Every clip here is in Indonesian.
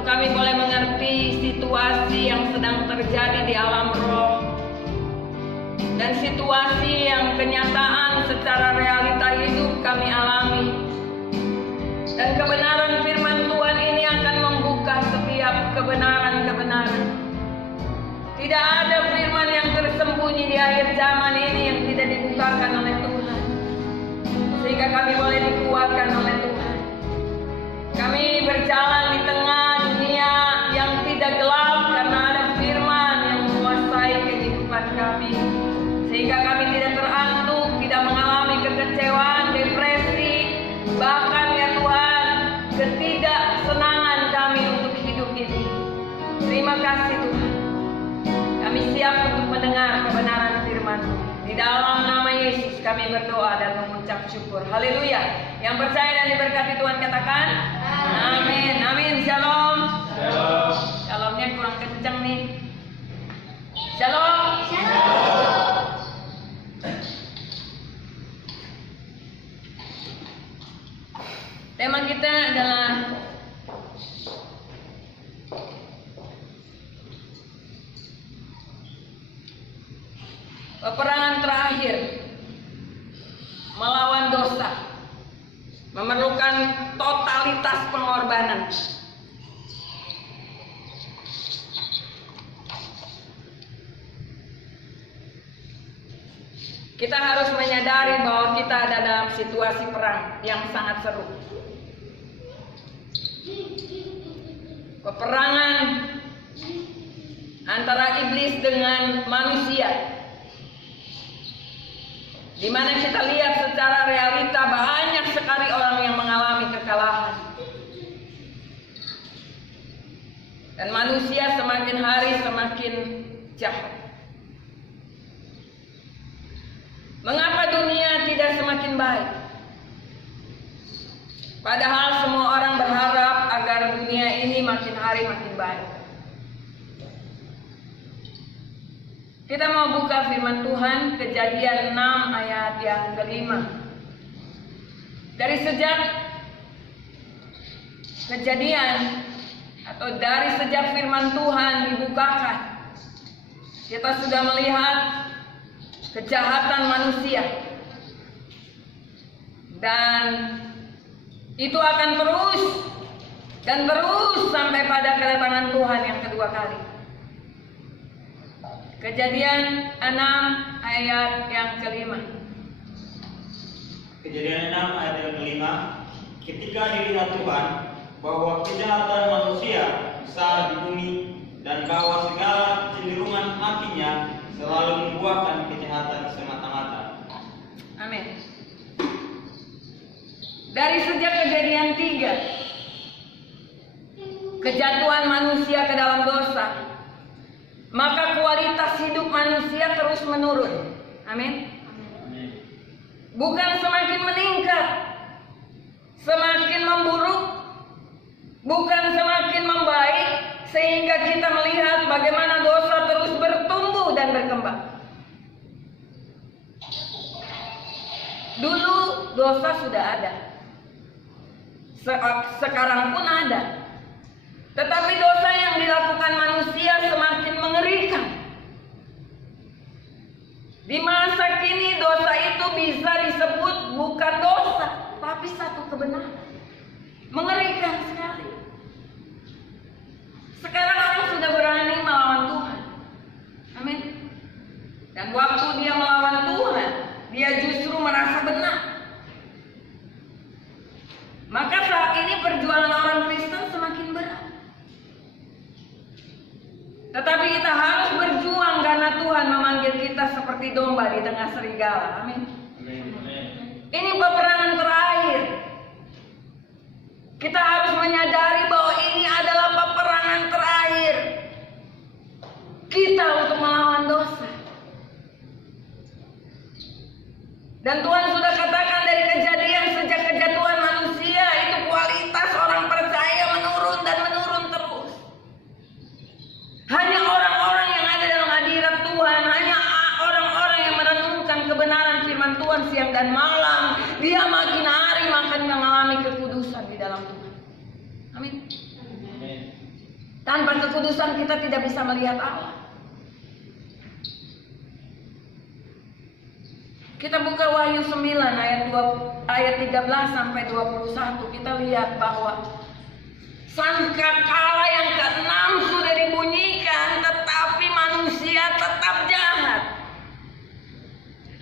untuk kami boleh mengerti situasi yang sedang terjadi di alam roh dan situasi yang kenyataan secara realita hidup kami alami. Dan kebenaran firman Tuhan ini akan membuka setiap kebenaran-kebenaran. Tidak ada firman yang tersembunyi di akhir zaman ini yang tidak dibukakan oleh Tuhan, sehingga kami boleh dikuatkan oleh Tuhan. Kami berjalan di tengah dunia yang tidak gelap karena ada firman yang menguasai kehidupan kami, sehingga kami tidak terantuk, tidak mengalami kekecewaan, depresi, bahkan ya Tuhan, ketidaksenangan kami untuk hidup ini. Terima kasih Tuhan. Kami siap untuk mendengar kebenaran firman-Mu. Di dalam nama Yesus kami berdoa dan mengucap syukur. Haleluya. Yang percaya dan diberkati Tuhan katakan amin. Amin. Shalom. Shalom. Shalomnya kurang kencang nih. Shalom. Shalom. Tema kita adalah peperangan terakhir melawan dosa, memerlukan totalitas pengorbanan. Kita harus menyadari bahwa kita ada dalam situasi perang yang sangat seru. Peperangan antara iblis dengan manusia, di mana kita lihat secara realita banyak sekali orang yang mengalami kekalahan. Dan manusia semakin hari semakin jahat. Mengapa dunia tidak semakin baik? Padahal semua orang berharap agar dunia ini makin hari makin baik. Kita mau buka firman Tuhan, Kejadian 6 ayat yang ke-5. Dari sejak kejadian atau dari sejak firman Tuhan dibukakan, kita sudah melihat kejahatan manusia. Dan itu akan terus dan terus sampai pada kedatangan Tuhan yang kedua kali. Kejadian 6 ayat yang ke-5. Kejadian 6 ayat yang ke-5. Ketika dilihat Tuhan bahwa kejahatan manusia besar di bumi dan bahwa segala kecenderungan hatinya selalu membuahkan kejahatan semata-mata. Amin. Dari sejak kejadian 3, kejatuhan manusia ke dalam dosa, maka kualitas hidup manusia terus menurun. Amin. Bukan semakin meningkat, semakin memburuk, bukan semakin membaik, sehingga kita melihat bagaimana dosa terus bertumbuh dan berkembang. Dulu dosa sudah ada, sekarang pun ada. Tetapi dosa yang dilakukan manusia semakin mengerikan. Di masa kini dosa itu bisa disebut bukan dosa, tapi satu kebenaran. Mengerikan sekali. Sekarang orang sudah berani melawan Tuhan. Amin. Dan waktu dia melawan Tuhan, dia justru merasa benar. Maka saat ini perjuangan orang Kristen semakin berat. Tetapi kita harus berjuang karena Tuhan memanggil kita seperti domba di tengah serigala. Amin. Ini peperangan terakhir. Kita harus menyadari bahwa ini adalah peperangan terakhir kita untuk melawan dosa. Dan Tuhan sudah katakan dari kejadian sejak kejatuhan manusia itu kualitas orang percaya menurun dan menurun terus. Hanya orang-orang yang ada dalam hadirat Tuhan, hanya orang-orang yang merenungkan kebenaran firman Tuhan siang dan malam, dia makin hari makin mengalami kekudusan di dalam Tuhan. Amin. Tanpa kekudusan kita tidak bisa melihat Allah. Kita buka Wahyu 9 ayat 13 sampai 21. Kita lihat bahwa sangkakala yang ke-6 sudah dibunyikan, tetapi manusia tetap jahat.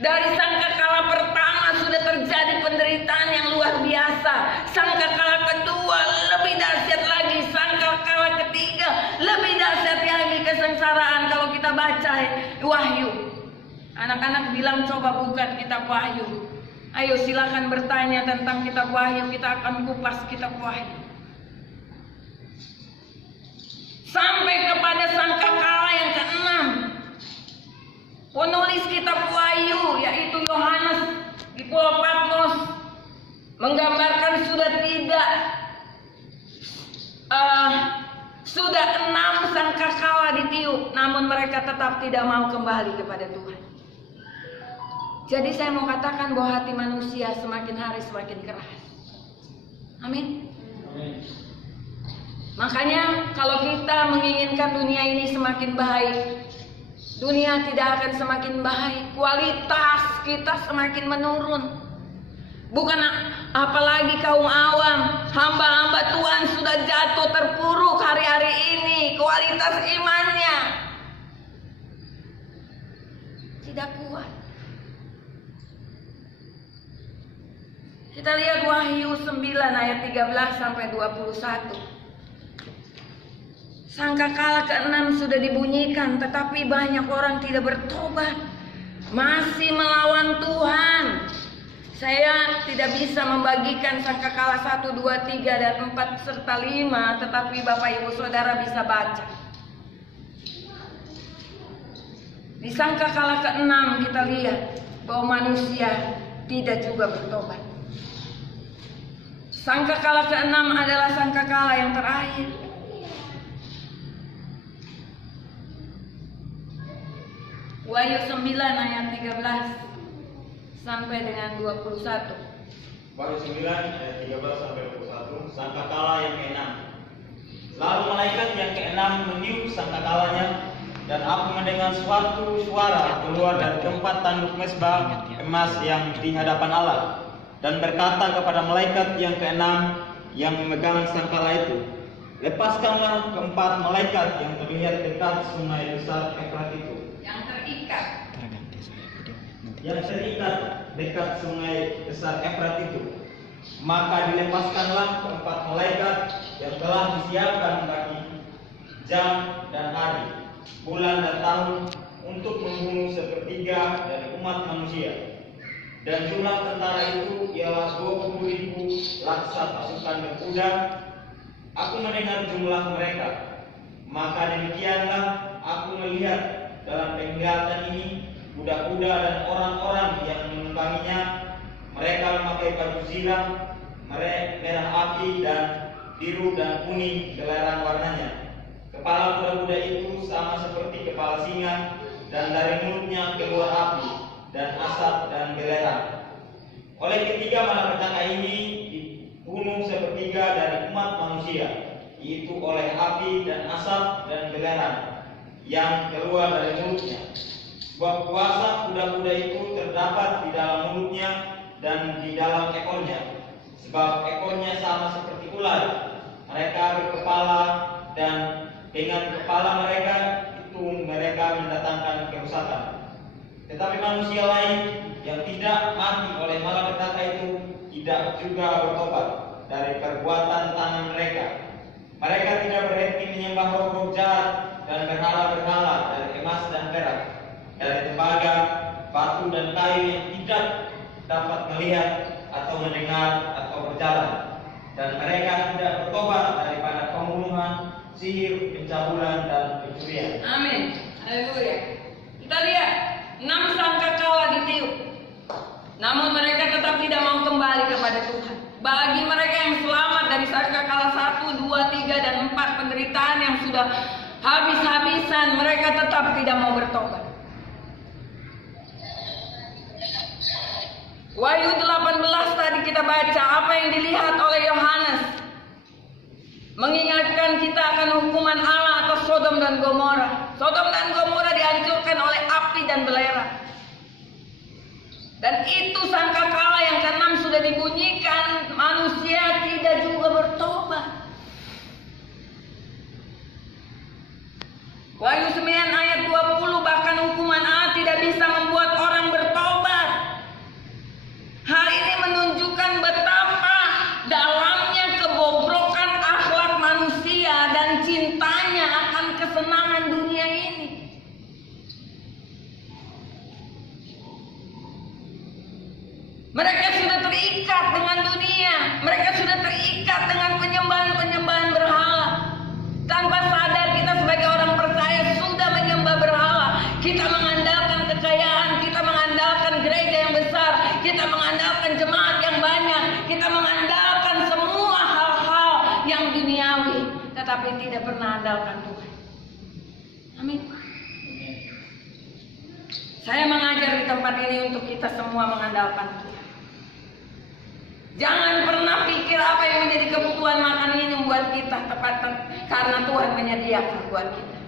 Dari sangkakala pertama sudah terjadi penderitaan yang luar biasa. Sangkakala kedua lebih dahsyat lagi. Sangkakala ketiga lebih dahsyat lagi kesengsaraan. Kalau kita baca Wahyu, anak-anak bilang coba buka kitab Wahyu. Ayo silakan bertanya tentang kitab Wahyu. Kita akan kupas kitab Wahyu sampai kepada sangkakala yang ke-6. Penulis kitab Wahyu yaitu Yohanes di Pulau Patmos menggambarkan sudah 6 sangkakala ditiup, namun mereka tetap tidak mau kembali kepada Tuhan. Jadi saya mau katakan bahwa hati manusia semakin hari semakin keras. Amin. Makanya kalau kita menginginkan dunia ini semakin baik, dunia tidak akan semakin baik. Kualitas kita semakin menurun. Bukan apalagi kaum awam, hamba-hamba Tuhan sudah jatuh terpuruk hari-hari ini. Kualitas imannya tidak kuat. Kita lihat Wahyu 9 ayat 13 sampai 21. Sangkakala ke-6 sudah dibunyikan, tetapi banyak orang tidak bertobat, masih melawan Tuhan. Saya tidak bisa membagikan sangkakala 1, 2, 3, dan 4 serta 5, tetapi Bapak Ibu Saudara bisa baca. Di sangkakala ke-6 kita lihat bahwa manusia tidak juga bertobat. Sangkakala ke-6 adalah sangkakala yang terakhir. Wahyu 9 ayat 13 sampai dengan 21. Wahyu 9 ayat 13 sampai 21. Sangkakala yang ke-6. Lalu malaikat yang ke-6 meniup sangkakalanya, dan aku mendengar suatu suara keluar dari tempat tanduk mezbah emas yang di hadapan Allah, dan berkata kepada malaikat yang ke-6 yang memegang sangkala itu, lepaskanlah keempat malaikat yang terlihat dekat sungai besar Efrat itu. Yang terikat dekat sungai besar Efrat itu. Maka dilepaskanlah keempat malaikat yang telah disiapkan bagi jam dan hari, bulan dan tahun, untuk membunuh sepertiga dari umat manusia. Dan jumlah tentara itu ialah 20.000 laksa pasukan berkuda. Aku mendengar jumlah mereka. Maka demikianlah aku melihat dalam penglihatan ini kuda-kuda dan orang-orang yang menungganginya. Mereka memakai baju zirah, merah api dan biru dan kuning belerang warnanya. Kepala kuda-kuda itu sama seperti kepala singa, dan dari mulutnya keluar api dan asap dan belerang. Oleh ketiga malapetaka ini dibunuh sepertiga dari umat manusia, yaitu oleh api dan asap dan belerang yang keluar dari mulutnya. Sebab kuasa kuda-kuda itu terdapat di dalam mulutnya dan di dalam ekornya. Sebab ekornya sama seperti ular. Mereka berkepala, dan dengan kepala mereka itu mereka mendatangkan kerusakan. Tetapi manusia lain yang tidak mati oleh malapetaka itu tidak juga bertobat dari perbuatan tangan mereka. Mereka tidak berhenti menyembah roh-roh jahat dan berhala-berhala dari emas dan perak, dari tembaga, batu dan kayu yang tidak dapat melihat atau mendengar atau berjalan. Dan mereka tidak bertobat daripada pembunuhan, sihir, pencabulan, dan pencurian. Amin. Haleluya. Kita lihat 6 sangkakala ditiup, namun mereka tetap tidak mau kembali kepada Tuhan. Bagi mereka yang selamat dari sangkakala 1, 2, 3, dan 4 penderitaan yang sudah habis-habisan, mereka tetap tidak mau bertobat. Wahyu 18 tadi kita baca apa yang dilihat oleh Yohanes. mengingatkan kita akan hukuman Allah atas Sodom dan Gomora. Sodom dan Gomora dihancurkan oleh api dan belerang. Dan itu sangkakala yang ke-6 sudah dibunyikan, manusia tidak juga bertobat. Wahyu 9 ayat 20, bahkan hukuman Allah tidak bisa membuat orang bertobat. Hal ini menunjukkan betapa dalamnya kebobrokan akhlak manusia dan cintanya akan kesenangan dunia ini. Mereka sudah terikat dengan dunia. Mereka sudah terikat dengan penyembahan-penyembahan berhala. Tanpa sadar kita sebagai orang percaya sudah menyembah berhala. Kita mengandalkan kekayaan, kita mengandalkan gereja yang besar, kita mengandalkan jemaat yang banyak, kita mengandalkan semua hal-hal yang duniawi, tetapi tidak pernah andalkan Tuhan. Amin. Saya mengajar di tempat ini untuk kita semua mengandalkan Tuhan. Jangan pernah pikir apa yang menjadi kebutuhan makan ini membuat kita tepat, karena Tuhan menyediakan buat kita.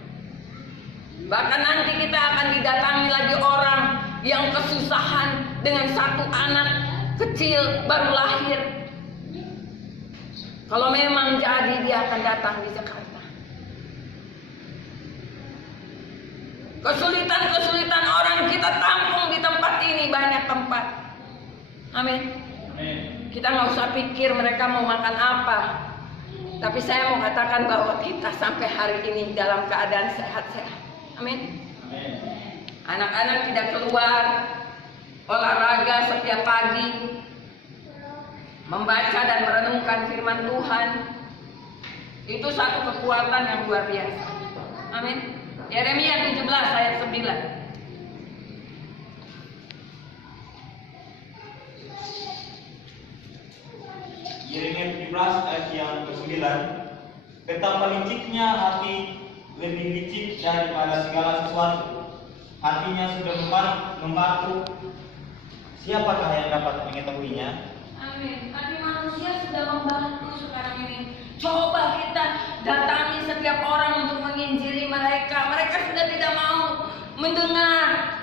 Bahkan nanti kita akan didatangi lagi orang yang kesusahan dengan satu anak kecil baru lahir. Kalau memang jadi dia akan datang di Jakarta. Kesulitan-kesulitan orang kita tampung di tempat ini, banyak tempat. Amin. Kita nggak usah pikir mereka mau makan apa. Tapi saya mau katakan bahwa kita sampai hari ini dalam keadaan sehat-sehat. Amin. Anak-anak tidak keluar olahraga setiap pagi, membaca dan merenungkan firman Tuhan. Itu satu kekuatan yang luar biasa. Amin. Yeremia 17 ayat 9. Yeremia 17 ayat yang ke-9. Betapa liciknya hati, lebih licik daripada segala sesuatu. Hatinya sudah membatu. Siapakah yang dapat mengetahuinya? Amin. Hati manusia sudah membatu sekarang ini. Coba kita datangi setiap orang untuk menginjili mereka. Mereka sudah tidak mau mendengar.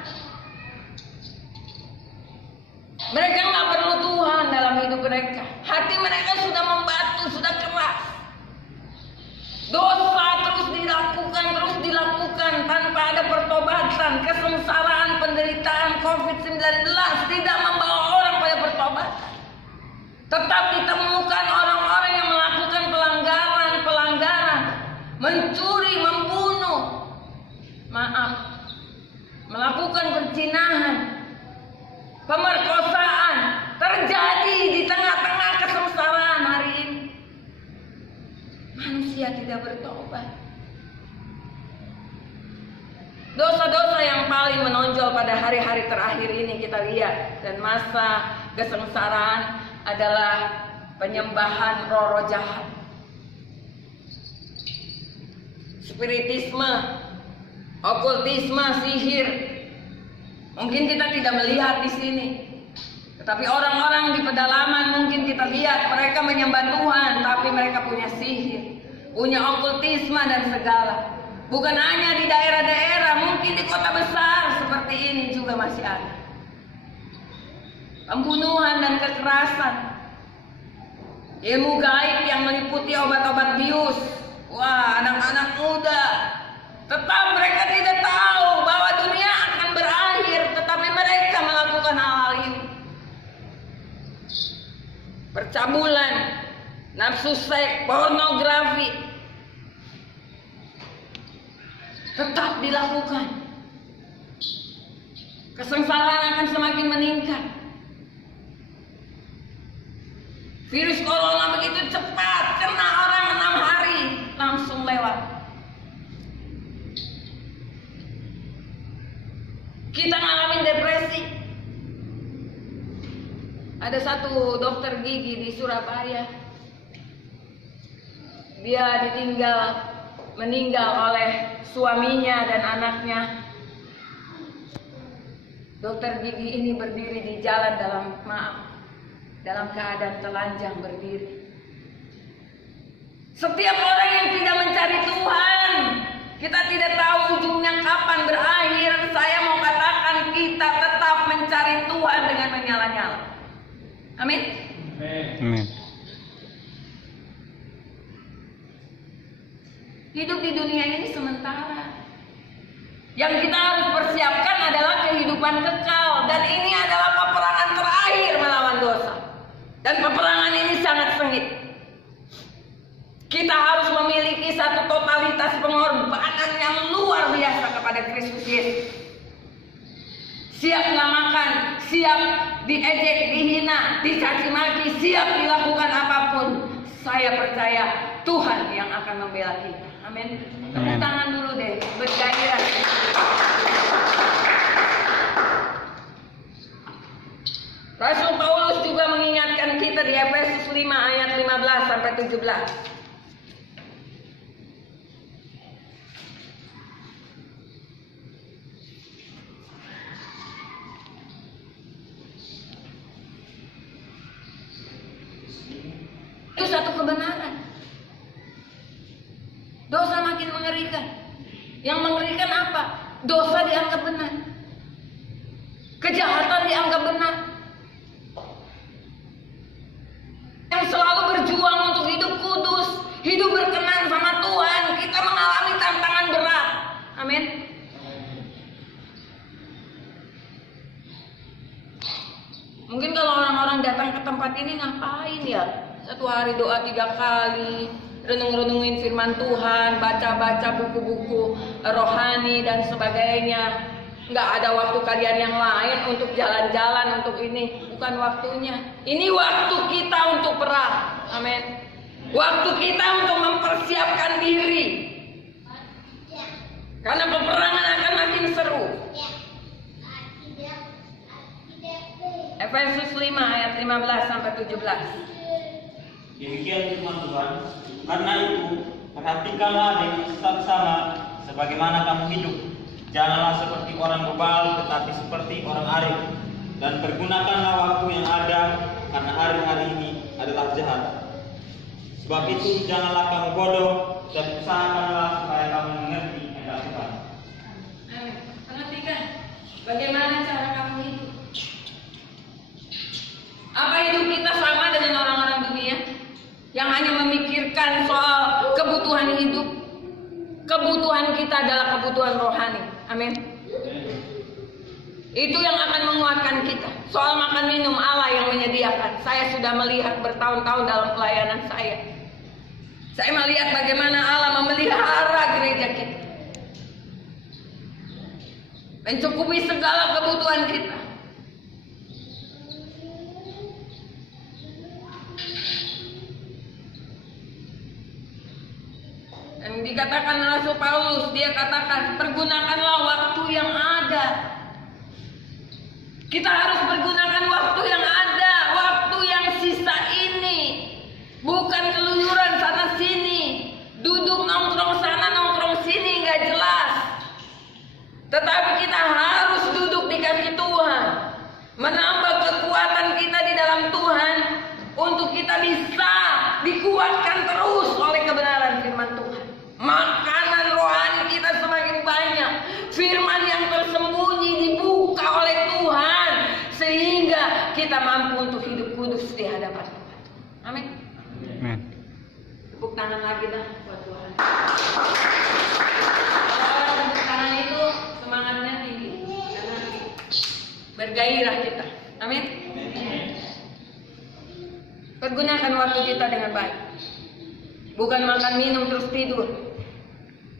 Mereka nggak perlu Tuhan dalam hidup mereka. Hati mereka sudah membatu, sudah keras. Dosa terus dilakukan tanpa ada pertobatan. Kesengsaraan, penderitaan COVID-19 tidak membawa orang pada pertobatan. Tetap ditemukan orang-orang yang melakukan pelanggaran, mencuri, membunuh, melakukan perzinahan, pemerkosaan terjadi di tengah-tengah kesengsaraan hari ini. Manusia tidak bertobat. Dosa-dosa yang paling menonjol pada hari-hari terakhir ini kita lihat, dan masa kesengsaraan adalah penyembahan roh-roh jahat, spiritisme, okultisme, sihir. Mungkin kita tidak melihat di sini, tetapi orang-orang di pedalaman mungkin kita lihat mereka menyembah Tuhan, tapi mereka punya sihir, punya okultisme dan segala. Bukan hanya di daerah-daerah, mungkin di kota besar seperti ini juga masih ada. Pembunuhan dan kekerasan, ilmu gaib yang meliputi obat-obat bius. Wah, anak-anak muda, tetap mereka tidak tahu bahwa dunia akan berakhir, tetapi mereka melakukan hal-hal ini. Percabulan, nafsu seks, pornografi tetap dilakukan. Kesengsaraan akan semakin meningkat. Virus corona begitu cepat, kena orang 6 hari langsung lewat. Kita ngalamin depresi. Ada satu dokter gigi di Surabaya. Dia meninggal oleh suaminya dan anaknya. Dokter gigi ini berdiri di jalan dalam keadaan telanjang berdiri. Setiap orang yang tidak mencari Tuhan, kita tidak tahu ujungnya kapan berakhir. Saya mau katakan kita tetap mencari Tuhan dengan menyala-nyala. Amin. Amin. Hidup di dunia ini sementara. Yang kita harus persiapkan adalah kehidupan kekal. Dan ini adalah peperangan terakhir melawan dosa. Dan peperangan ini sangat sengit. Kita harus memiliki satu totalitas pengorbanan yang luar biasa kepada Kristus Yesus. Siap makan, siap diejek, dihina, dicaci maki, siap dilakukan apapun. Saya percaya Tuhan yang akan membela kita. Amin. Tepuk tangan dulu deh, bergairah. Rasul Paulus juga mengingatkan kita di Efesus 5 ayat 15 sampai 17. Itu satu kebenaran. Dosa makin mengerikan. Yang mengerikan apa? Dosa dianggap benar. Kejahatan dianggap benar. Yang selalu berjuang untuk hidup kudus, hidup berkenan sama Tuhan, kita mengalami tantangan berat. Amin. Mungkin kalau orang-orang datang ke tempat ini ngapain ya? Satu hari doa 3 kali, renung-renungin firman Tuhan, baca-baca buku-buku rohani dan sebagainya. Nggak ada waktu kalian yang lain untuk jalan-jalan untuk ini. Bukan waktunya. Ini waktu kita untuk perang. Amin. Waktu kita untuk mempersiapkan diri. Karena peperangan akan makin seru. Efesus 5 ayat 15 sampai 17. Demikian firman Tuhan. Karena itu, perhatikanlah dengan seksama sebagaimana kamu hidup. Janganlah seperti orang bebal, tetapi seperti orang arif. Dan pergunakanlah waktu yang ada, karena hari-hari ini adalah jahat. Sebab itu janganlah kamu bodoh, dan usahakanlah supaya kamu mengerti kehendak Tuhan. Amin. Perhatikan bagaimana cara kamu hidup. Apa hidup kita sama dengan orang-orang dunia yang hanya memikirkan soal kebutuhan hidup? Kebutuhan kita adalah kebutuhan rohani. Amin. Itu yang akan menguatkan kita. Soal makan minum, Allah yang menyediakan. Saya sudah melihat bertahun-tahun dalam pelayanan saya. Saya melihat bagaimana Allah memelihara gereja kita, mencukupi segala kebutuhan kita. Dan dikatakan Rasul Paulus, dia katakan, pergunakanlah waktu yang ada. Kita harus pergunakan waktu yang ada, waktu yang sisa ini. Bukan keluyuran sana sini, duduk nongkrong sana nongkrong sini, gak jelas. Tetapi kita harus duduk di kaki Tuhan, menambah kekuatan kita di dalam Tuhan, untuk kita bisa dikuatkan terus oleh kebenaran firman Tuhan. Makanan rohani kita semakin banyak, firman yang tersembunyi dibuka oleh Tuhan, sehingga kita mampu untuk hidup kudus di hadapan Tuhan. Amin. Amin. Tepuk tangan lagi dah buat Tuhan. Kalau tepuk tangan itu semangatnya tinggi, karena bergairah kita. Amin. Pergunakan waktu kita dengan baik. Bukan makan minum terus tidur.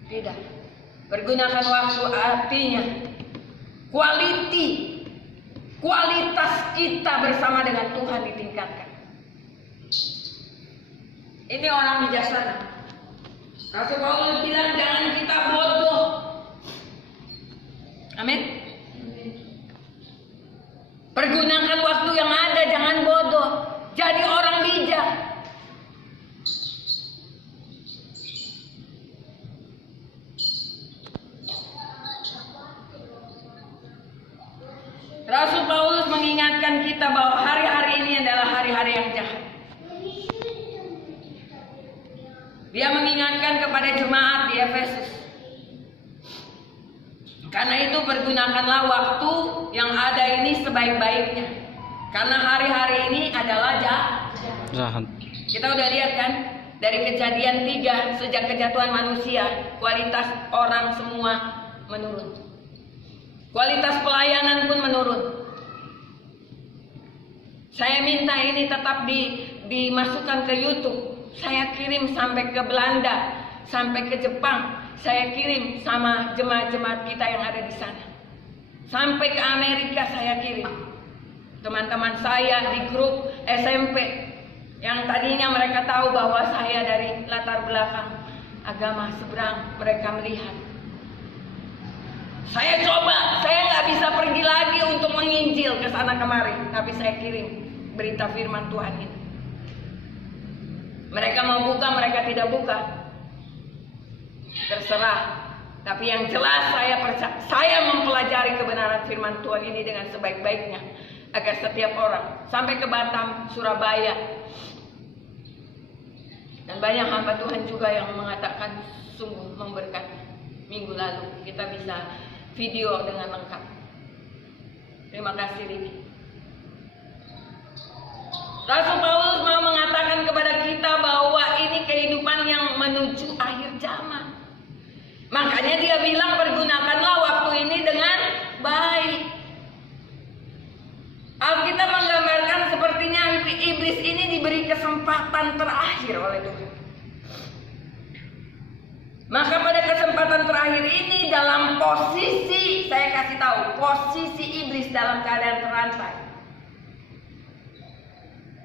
Tidak. Pergunakan waktu, artinya kualitas kita bersama dengan Tuhan ditingkatkan. Ini orang bijaksana. Rasul Paulus bilang jangan kita bodoh. Amin. Pergunakan waktu yang ada, jangan bodoh. Jadi orang bijak. Rasul Paulus mengingatkan kita bahwa hari-hari ini adalah hari-hari yang jahat. Dia mengingatkan kepada jemaat di Efesus. Karena itu pergunakanlah waktu yang ada ini sebaik-baiknya. Karena hari-hari ini adalah Jahat. Kita udah lihat kan dari Kejadian 3, sejak kejatuhan manusia, kualitas orang semua menurun. Kualitas pelayanan pun menurun. Saya minta ini tetap dimasukkan ke YouTube. Saya kirim sampai ke Belanda, sampai ke Jepang. Saya kirim sama jemaat-jemaat kita yang ada di sana. Sampai ke Amerika saya kirim. Teman-teman saya di grup SMP yang tadinya mereka tahu bahwa saya dari latar belakang agama seberang, mereka melihat. Saya coba, saya nggak bisa pergi lagi untuk menginjil ke sana kemari, tapi saya kirim berita firman Tuhan ini. Mereka mau buka, mereka tidak buka, terserah. Tapi yang jelas saya mempelajari kebenaran firman Tuhan ini dengan sebaik-baiknya, agar setiap orang sampai ke Batam, Surabaya, dan banyak hamba Tuhan juga yang mengatakan sungguh memberkati. Minggu lalu kita bisa video dengan lengkap. Terima kasih Riki. Rasul Paulus mau mengatakan kepada kita bahwa ini kehidupan yang menuju akhir zaman. Makanya dia bilang pergunakanlah waktu ini dengan baik. Alkitab menggambarkan sepertinya iblis ini diberi kesempatan terakhir oleh Tuhan. Maka pada kesempatan terakhir ini dalam posisi, saya kasih tahu, posisi iblis dalam keadaan terantai.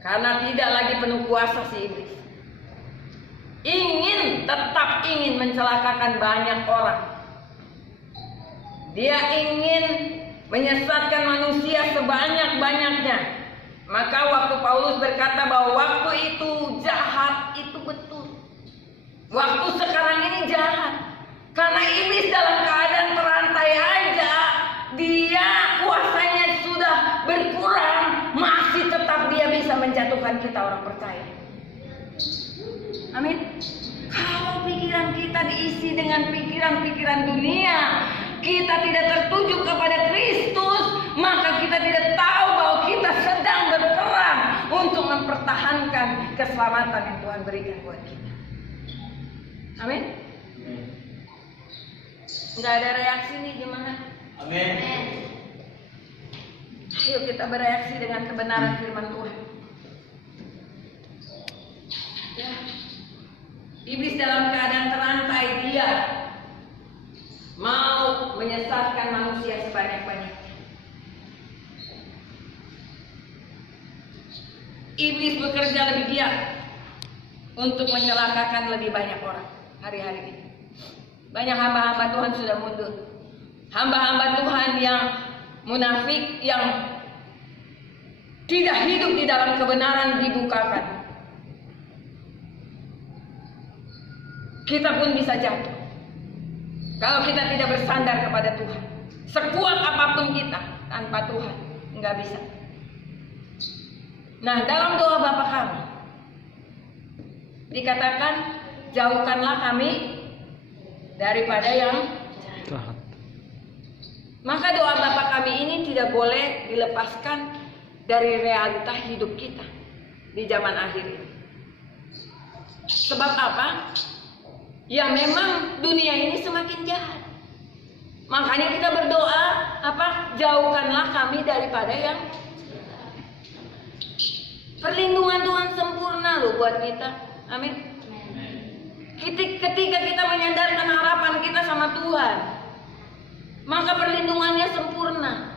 Karena tidak lagi penuh kuasa si iblis. Tetap ingin mencelakakan banyak orang. Dia ingin menyesatkan manusia sebanyak-banyaknya. Maka waktu Paulus berkata bahwa waktu itu jahat, itu betul. Waktu sekarang ini jahat. Karena iblis dalam keadaan terantai aja, dia kuasanya sudah berkurang, masih tetap dia bisa menjatuhkan kita orang percaya. Amin. Kalau pikiran kita diisi dengan pikiran-pikiran dunia, kita tidak tertuju kepada Kristus, maka kita tidak tahu bahwa kita sedang berperang untuk mempertahankan keselamatan yang Tuhan berikan buat kita. Amin. Nggak ada reaksi nih gimana? Amin. Ayo kita bereaksi dengan kebenaran firman Tuhan. Ya. Iblis dalam keadaan terantai, dia mau menyesatkan manusia sebanyak-banyaknya. Iblis bekerja lebih giat untuk mencelakakan lebih banyak orang hari-hari ini. Banyak hamba-hamba Tuhan sudah mundur. Hamba-hamba Tuhan yang munafik, yang tidak hidup di dalam kebenaran dibukakan. Kita pun bisa jatuh kalau kita tidak bersandar kepada Tuhan. Sekuat apapun kita, tanpa Tuhan nggak bisa. Nah, dalam doa Bapa kami dikatakan, jauhkanlah kami daripada yang Jahat. Maka doa Bapa kami ini tidak boleh dilepaskan dari realita hidup kita di zaman akhir ini. Sebab apa? Ya memang dunia ini semakin jahat. Makanya kita berdoa, jauhkanlah kami daripada yang perlindungan Tuhan sempurna loh buat kita. Amin. Ketika kita menyandarkan harapan kita sama Tuhan, maka perlindungannya sempurna.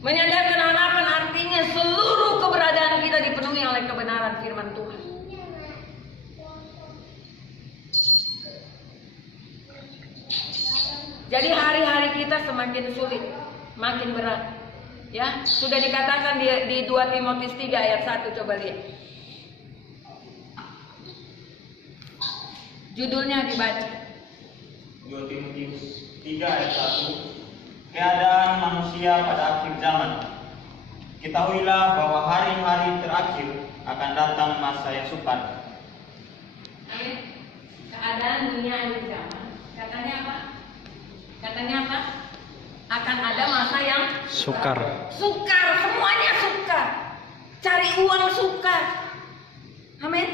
Menyandarkan harapan artinya seluruh keberadaan kita dipenuhi oleh kebenaran firman Tuhan. Jadi hari-hari kita semakin sulit, makin berat. Ya, sudah dikatakan di 2 Timotius 3 ayat 1, coba lihat. Judulnya dibaca. 2 Timotius 3 ayat 1. Keadaan manusia pada akhir zaman. Ketahuilah bahwa hari-hari terakhir akan datang masa yang sukar. keadaan dunia akhir zaman, katanya apa? Katanya apa? Akan ada masa yang Sukar. sukar, semuanya sukar. Cari uang sukar. Amin.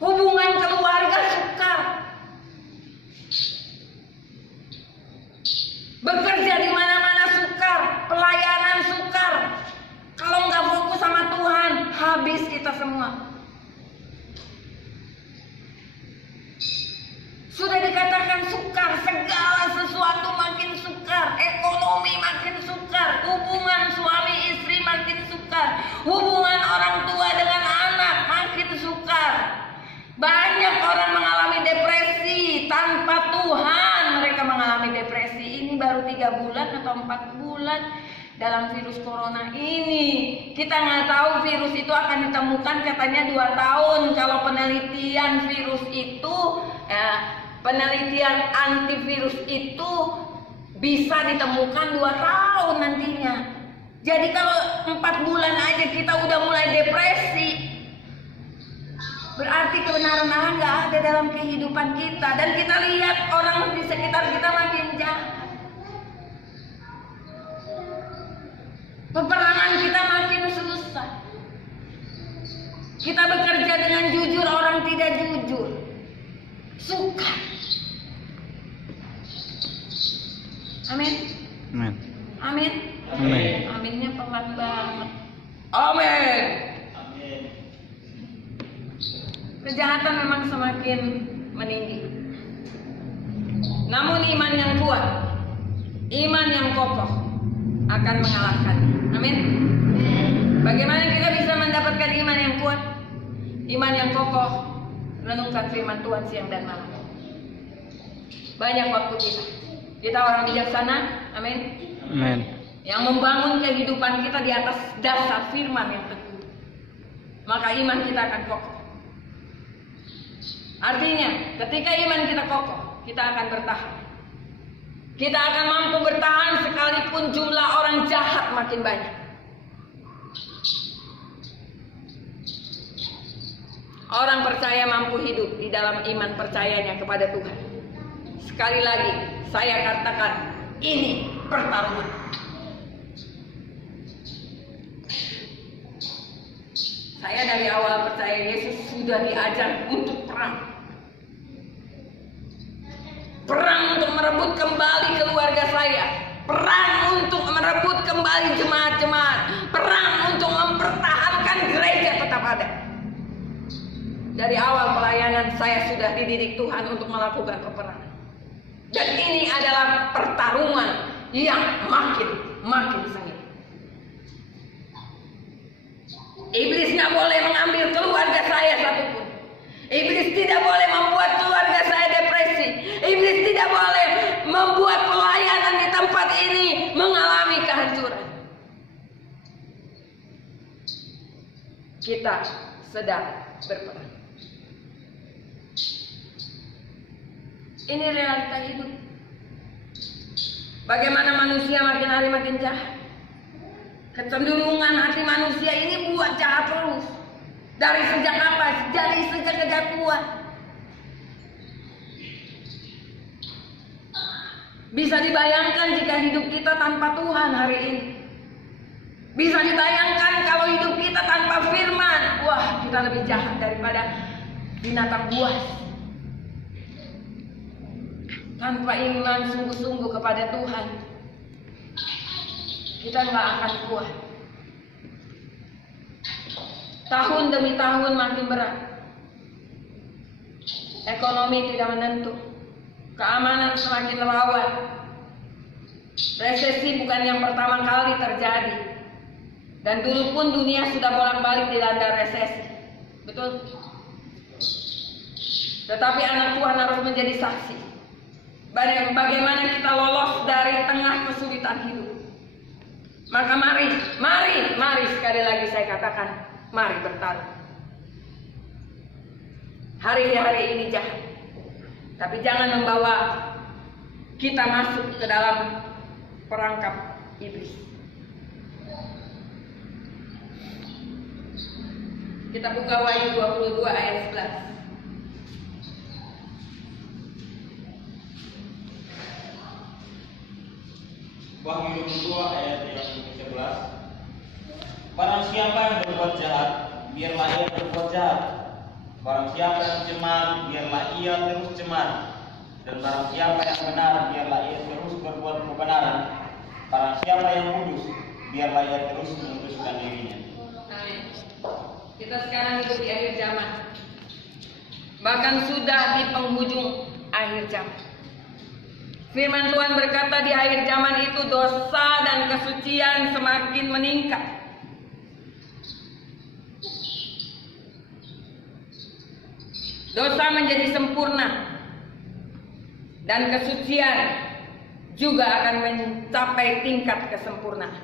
Hubungan keluarga sukar. Bekerja di mana-mana sukar, pelayanan sukar. Kalau nggak fokus sama Tuhan, habis kita semua. Sudah dikatakan sukar, segala sesuatu makin sukar, ekonomi makin sukar, hubungan suami istri makin sukar, hubungan orang tua dengan anak makin sukar. Banyak orang mengalami depresi tanpa Tuhan, mereka mengalami depresi. Ini baru 3 bulan atau 4 bulan dalam virus corona ini. Kita nggak tahu virus itu akan ditemukan katanya 2 tahun. Kalau penelitian virus itu penelitian antivirus itu bisa ditemukan 2 tahun nantinya. Jadi kalau 4 bulan aja kita udah mulai depresi, berarti kebenaran Allah nggak ada dalam kehidupan kita. Dan kita lihat orang di sekitar kita makin jahat. Peperangan kita makin susah. Kita bekerja dengan jujur, orang tidak jujur. Sukar. Amin. Amin. Amin. Amin. Aminnya pelan banget. Amin. Amin. Kejahatan memang semakin meninggi. Namun iman yang kuat, iman yang kokoh akan mengalahkan. Amin. Bagaimana kita bisa mendapatkan iman yang kuat, iman yang kokoh? Renungkan firman Tuhan siang dan malam. Banyak waktu kita. Kita orang bijaksana, amin. Amin. Yang membangun kehidupan kita di atas dasar firman yang teguh. Maka iman kita akan kokoh. Artinya, ketika iman kita kokoh, kita akan bertahan. Kita akan mampu bertahan sekalipun jumlah orang jahat makin banyak. Orang percaya mampu hidup di dalam iman percayanya kepada Tuhan. Sekali lagi, saya katakan, ini pertarungan. Saya dari awal percaya Yesus sudah diajar untuk perang. Perang untuk merebut kembali keluarga saya. Perang untuk merebut kembali jemaat-jemaat. Perang untuk mempertahankan gereja tetap ada. Dari awal pelayanan saya sudah dididik Tuhan untuk melakukan peperangan. Dan ini adalah pertarungan yang makin sengit. Iblis nggak boleh mengambil keluarga saya satupun. Iblis tidak boleh membuat keluarga saya depresi. Iblis tidak boleh membuat pelayanan di tempat ini mengalami kehancuran. Kita sedang berperang. Ini realita hidup. Bagaimana manusia makin hari makin jahat. Kecenderungan hati manusia ini buat jahat terus. Dari sejak apa? Dari sejak kejatuhan. Bisa dibayangkan jika hidup kita tanpa Tuhan hari ini. Bisa dibayangkan kalau hidup kita tanpa firman. Wah, kita lebih jahat daripada binatang buas. Tanpa iman sungguh-sungguh kepada Tuhan, kita nggak akan kuat. Tahun demi tahun makin berat. Ekonomi tidak menentu. Keamanan semakin rawan. Resesi bukan yang pertama kali terjadi. Dan dulu pun dunia sudah bolak-balik dilanda resesi. Betul? Tetapi anak Tuhan harus menjadi saksi. Bagaimana kita lolos dari tengah kesulitan hidup. Maka mari sekali lagi saya katakan, mari bertarung. Hari-hari ini jahat, tapi jangan membawa kita masuk ke dalam perangkap iblis. Kita buka Wahyu 22 ayat 11. Wahyu 22 ayat yang ke-11. Barang siapa yang berbuat jahat, biarlah ia berbuat jahat. Barang siapa yang cemar, biarlah ia terus cemar. Dan barang siapa yang benar, biarlah ia terus berbuat kebenaran. Barang siapa yang kudus, biarlah ia terus menguduskan dirinya. Amin. Kita sekarang hidup di akhir zaman. Bahkan sudah di penghujung akhir zaman. Firman Tuhan berkata di akhir zaman itu dosa dan kesucian semakin meningkat. Dosa menjadi sempurna dan kesucian juga akan mencapai tingkat kesempurnaan.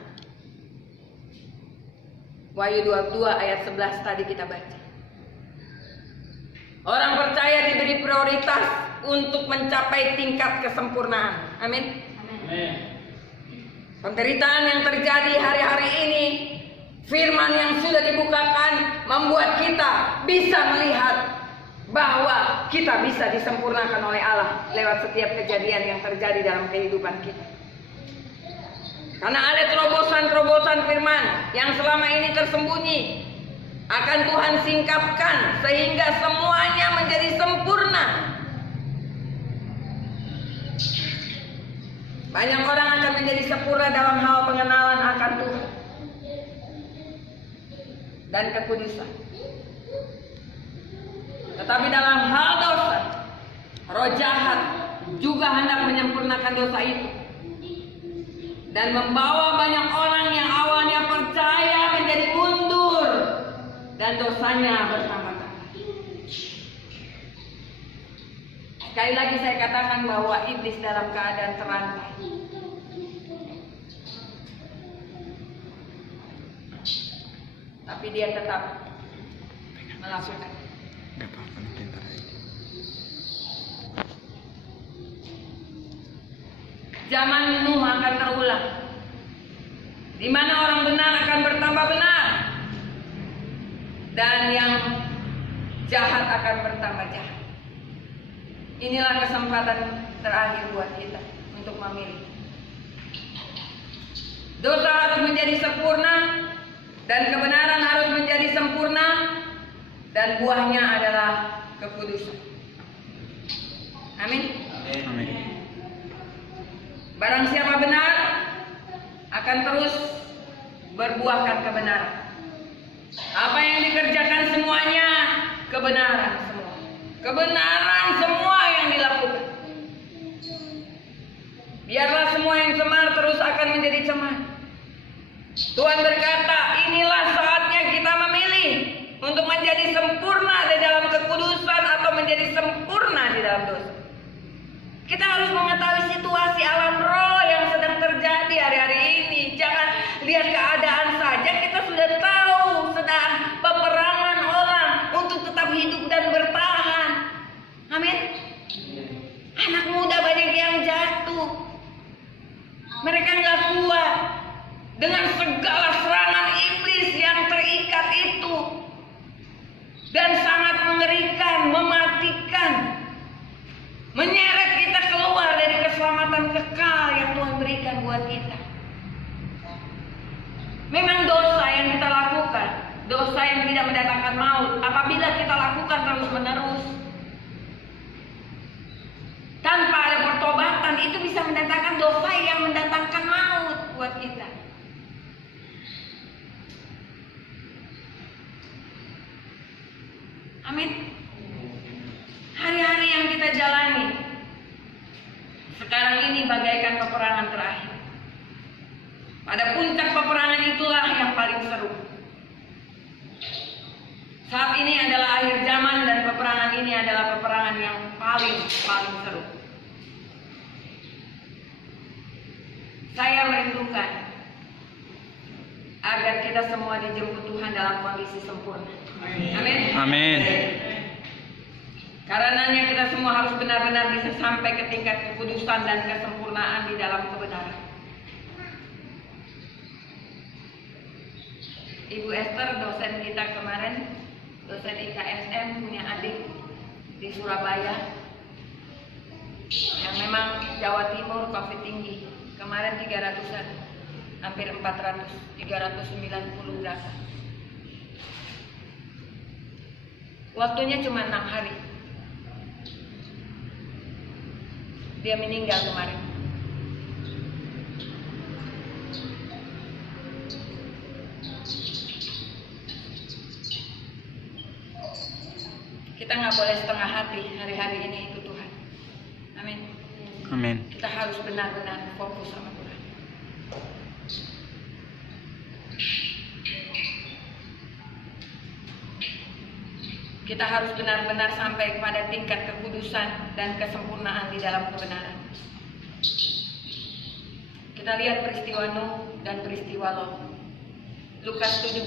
Wahyu 22 ayat 11 tadi kita baca. Orang percaya diberi prioritas untuk mencapai tingkat kesempurnaan. Amin. Amin. Penderitaan yang terjadi hari-hari ini, firman yang sudah dibukakan membuat kita bisa melihat bahwa kita bisa disempurnakan oleh Allah lewat setiap kejadian yang terjadi dalam kehidupan kita. Karena ada terobosan-terobosan firman yang selama ini tersembunyi akan Tuhan singkapkan sehingga semuanya menjadi sempurna. Banyak orang akan menjadi sempurna dalam hal pengenalan akan Tuhan dan kekudusan. Tetapi dalam hal dosa, roh jahat juga hendak menyempurnakan dosa itu dan membawa banyak orang yang awalnya percaya menjadi mundur dan dosanya bertambah-tambah. Sekali lagi saya katakan bahwa iblis dalam keadaan terantai. Tapi dia tetap melakukan. Gak apa-apa, pintar aja. Zaman Nuh akan terulang, di mana orang benar akan bertambah benar dan yang jahat akan bertambah jahat. Inilah kesempatan terakhir buat kita untuk memilih. Dosa harus menjadi sempurna dan kebenaran harus menjadi sempurna dan buahnya adalah kekudusan. Amin. Amin. Barang siapa benar akan terus berbuahkan kebenaran. Apa yang dikerjakan semuanya kebenaran semua. Kebenaran semua yang dilakukan. Biarlah semua yang cemar terus akan menjadi cemar. Tuhan berkata, inilah saatnya kita memilih untuk menjadi sempurna di dalam kekudusan atau menjadi sempurna di dalam dosa. Kita harus mengetahui situasi alam roh yang sedang terjadi hari-hari ini. Jangan lihat keadaan saja, kita sudah tahu sedang peperangan orang untuk tetap hidup dan bertahan. Amin. Anak muda banyak yang jatuh. Mereka nggak kuat dengan segala serangan iblis yang terikat itu. Dan sangat mengerikan, mematikan, menyeret kita keluar dari keselamatan kekal yang Tuhan berikan buat kita. Memang dosa yang kita lakukan, dosa yang tidak mendatangkan maut, apabila kita lakukan terus-menerus tanpa ada pertobatan, itu bisa mendatangkan dosa yang mendatangkan maut buat kita. Amin. Hari-hari yang kita jalani sekarang ini bagaikan peperangan terakhir. Pada puncak peperangan itulah yang paling seru. Saat ini adalah akhir zaman dan peperangan ini adalah peperangan yang paling seru. Saya merindukan agar kita semua dijemput Tuhan dalam kondisi sempurna. Amin. Amin. Karenanya kita semua harus benar-benar bisa sampai ke tingkat kekudusan dan kesempurnaan di dalam kebenaran. Ibu Esther, dosen kita kemarin, dosen IKSM, punya adik di Surabaya yang memang Jawa Timur COVID tinggi. Kemarin 300-an, hampir 400, 390 berapa. Waktunya cuma 6 hari. Dia meninggal kemarin. Kita nggak boleh setengah hati hari-hari ini ikut Tuhan. Amin. Amin. Kita harus benar-benar fokus sama Tuhan. Kita harus benar-benar sampai kepada tingkat kekudusan dan kesempurnaan di dalam kebenaran. Kita lihat peristiwa Nuh dan peristiwa Lot. Lukas 17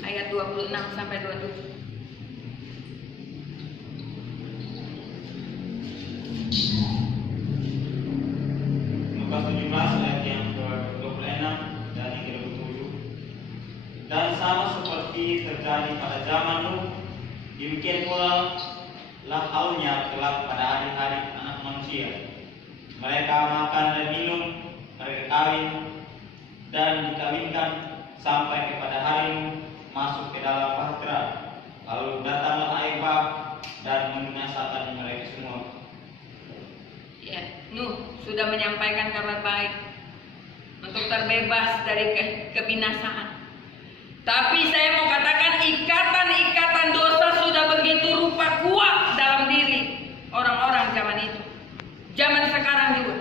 ayat 26 sampai 27. Lukas 17 ayat yang ke-26 dan yang ke-27. Dan sama seperti terjadi pada zaman Nuh, demikian pula lah halnya kelak pada hari-hari anak manusia. Mereka makan dan minum, mereka kawin dan dikawinkan sampai kepada hari Nuh masuk ke dalam bahtera. Lalu datanglah air bah dan membinasakan mereka semua. Ya, Nuh sudah menyampaikan kabar baik untuk terbebas dari kebinasaan. Tapi saya mau katakan ikatan-ikatan dosa sudah begitu rupa kuat dalam diri orang-orang zaman itu. Zaman sekarang juga.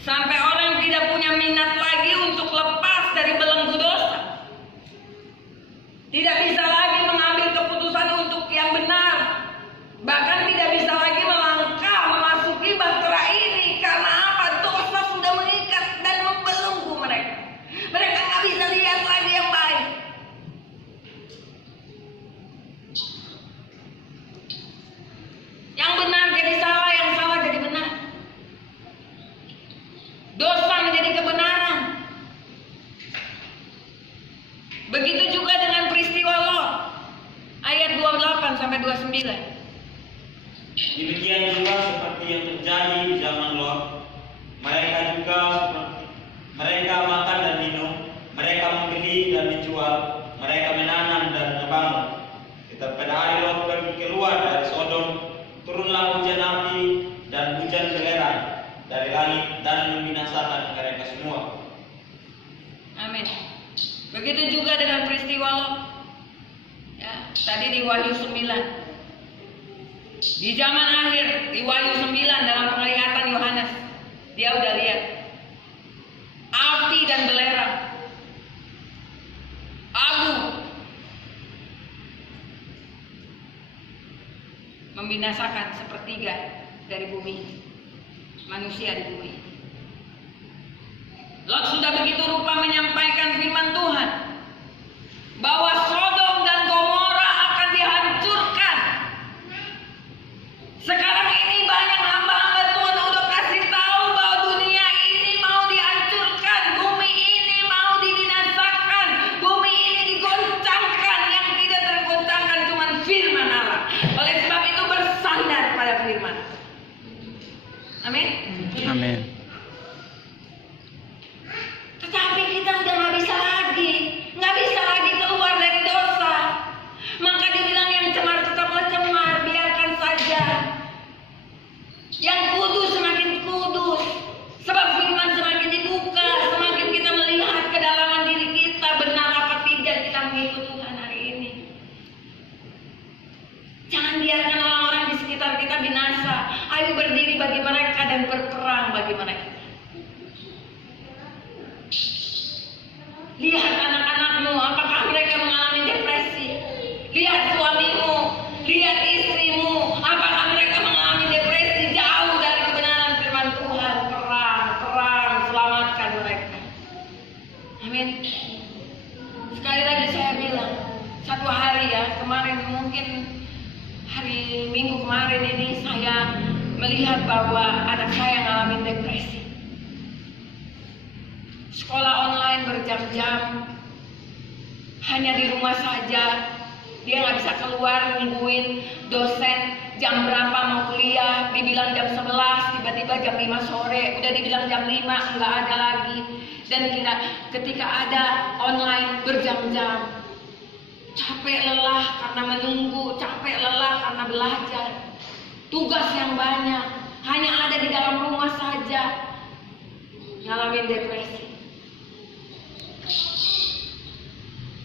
Sampai orang tidak punya minat lagi untuk lepas dari belenggu dosa. Tidak bisa lagi mengambil keputusan untuk yang benar. Bahkan tidak bisa lagi melangkah memasuki bahtera ini. Karena apa? Dosa sudah mengikat dan membelenggu mereka. Mereka nggak bisa lihat lagi yang baik. Yang benar jadi salah, yang salah jadi benar. Dosa menjadi kebenaran. Begitu juga dengan peristiwa Lot ayat 28 sampai 29. Demikian juga seperti yang terjadi di zaman Lot. Mereka makan dan minum, mereka membeli dan dijual, mereka menanam dan membangun. Tetapi pada hari Lot pergi keluar dari Sodom, turunlah hujan api dan hujan belerang dari langit dan membinasakan mereka semua. Amin. Begitu juga dengan peristiwa Lot. Ya, tadi di Wahyu 9. Di zaman akhir, di Wahyu 9 dalam penglihatan Yohanes, dia udah lihat api dan belerang, abu, membinasakan sepertiga dari bumi, manusia di bumi. Lot sudah begitu rupa menyampaikan firman Tuhan bahwa Sodom dan Gomora akan dihancurkan. Sekarang ini banyak hamba-hamba Tuhan udah kasih tahu bahwa dunia ini mau dihancurkan, bumi ini mau dibinasakan, bumi ini digoncangkan. Yang tidak tergoncangkan cuma firman Allah. Oleh sebab itu bersandar pada firman. Amin. Amin. Tetapi kita udah nggak bisa lagi keluar dari dosa. Maka dibilang yang cemar tetaplah cemar, biarkan saja. Yang kudus semakin kudus, sebab firman semakin dibuka, semakin kita melihat kedalaman diri kita, benar apa tidak kita mengikut Tuhan hari ini. Jangan biarkan orang-orang di sekitar kita binasa. Ayo berdiri bagi mereka dan berperang bagi mereka. Lihat anak-anakmu, apakah mereka mengalami depresi? Lihat suamimu, lihat istrimu, apakah mereka mengalami depresi jauh dari kebenaran firman Tuhan? Perang, selamatkan mereka. Amin. Sekali lagi saya bilang, satu hari ya, kemarin mungkin hari Minggu kemarin ini saya melihat bahwa anak saya mengalami depresi. Sekolah online berjam-jam, hanya di rumah saja, dia nggak bisa keluar nungguin dosen jam berapa mau kuliah, dibilang jam 11, tiba-tiba jam 5 sore, udah dibilang jam 5, nggak ada lagi. Dan ketika ada online berjam-jam, capek lelah karena menunggu, capek lelah karena belajar, tugas yang banyak, hanya ada di dalam rumah saja, ngalamin depresi.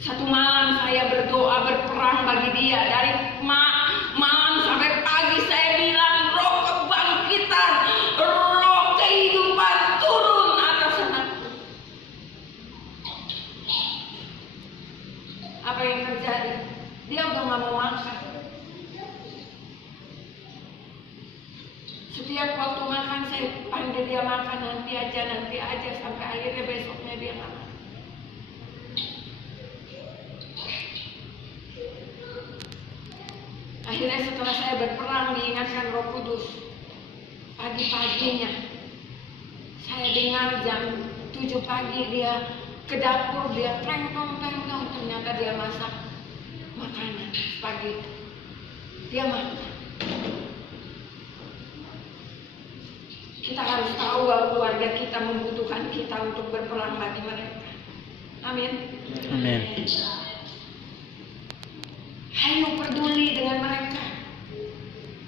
Satu malam saya berdoa, berperang bagi dia. Dari malam sampai pagi saya bilang, roh kebangkitan, roh kehidupan turun atas anakku. Apa yang terjadi? Dia udah gak mau makan. Setiap waktu makan saya panggil dia makan, nanti aja, sampai akhirnya besoknya dia gak makan. Akhirnya setelah saya berperang diingatkan Roh Kudus, pagi-paginya saya dengar jam 7 pagi dia ke dapur, dia trengtong, ternyata dia masak makanan pagi. Dia makan. Kita harus tahu bahwa keluarga kita membutuhkan kita untuk berperang bagi mereka. Amin. Amin. Ayo peduli dengan mereka.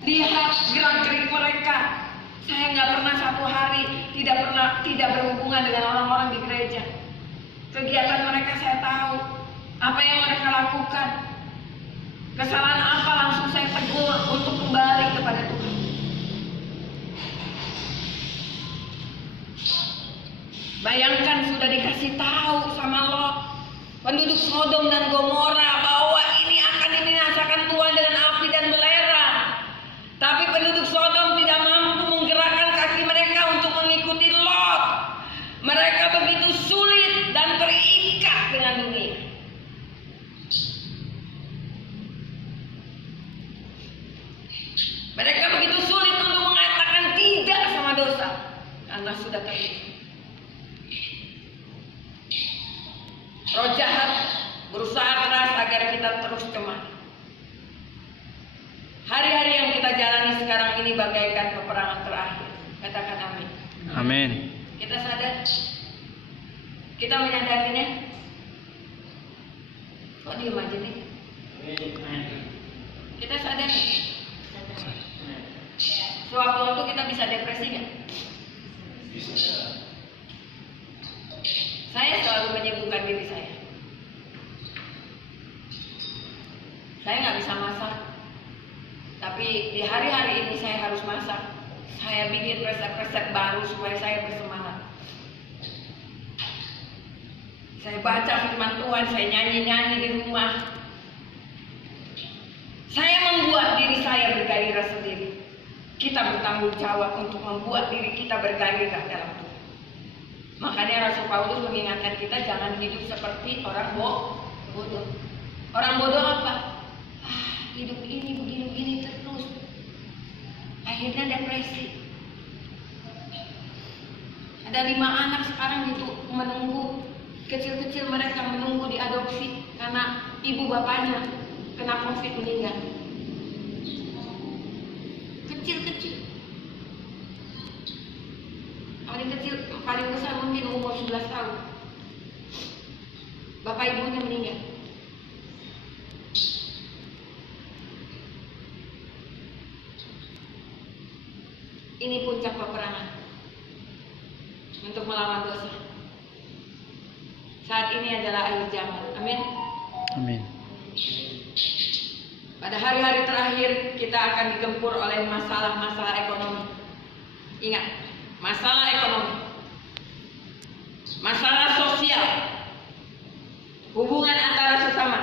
Lihat gerak-gerik mereka. Saya nggak pernah satu hari tidak berhubungan dengan orang-orang di gereja. Kegiatan mereka saya tahu. Apa yang mereka lakukan. Kesalahan apa langsung saya tegur untuk kembali kepada Tuhan. Bayangkan sudah dikasih tahu sama Lot, penduduk Sodom dan Gomora, bahwa ini akan dibinasakan Tuhan dengan api dan belerang. Tapi penduduk Sodom tidak mampu menggerakkan kaki mereka untuk mengikuti Lot. Mereka begitu sulit dan terikat dengan dunia. Mereka begitu sulit untuk mengatakan tidak sama dosa karena sudah terikat. Roh jahat berusaha keras agar kita terus cemar. Hari-hari yang kita jalani sekarang ini bagaikan peperangan terakhir. Katakan amin. Amin. Kita sadar? Kita menyadarinya? Kok diem aja nih? Kita sadar? Sewaktu-waktu kita bisa depresi nggak? Saya selalu menyibukkan diri saya. Saya nggak bisa masak, tapi di hari-hari ini saya harus masak. Saya bikin resep-resep baru supaya saya bersemangat. Saya baca firman Tuhan, saya nyanyi-nyanyi di rumah. Saya membuat diri saya bergairah sendiri. Kita bertanggung jawab untuk membuat diri kita bergairah dalam Tuhan. Makanya Rasul Paulus mengingatkan kita jangan hidup seperti orang bodoh. Orang bodoh apa? Hidup ini begini-begini terus. Akhirnya depresi. Ada 5 anak sekarang gitu menunggu, kecil-kecil mereka menunggu diadopsi karena ibu bapaknya kena COVID meninggal. Kecil-kecil. Paling besar mungkin umur 11 tahun. Bapak ibunya meninggal. Ini puncak peperangan untuk melawan dosa. Saat ini adalah akhir zaman. Amin. Amin. Pada hari-hari terakhir kita akan digempur oleh masalah-masalah ekonomi. Ingat, masalah ekonomi, masalah sosial, hubungan antara sesama.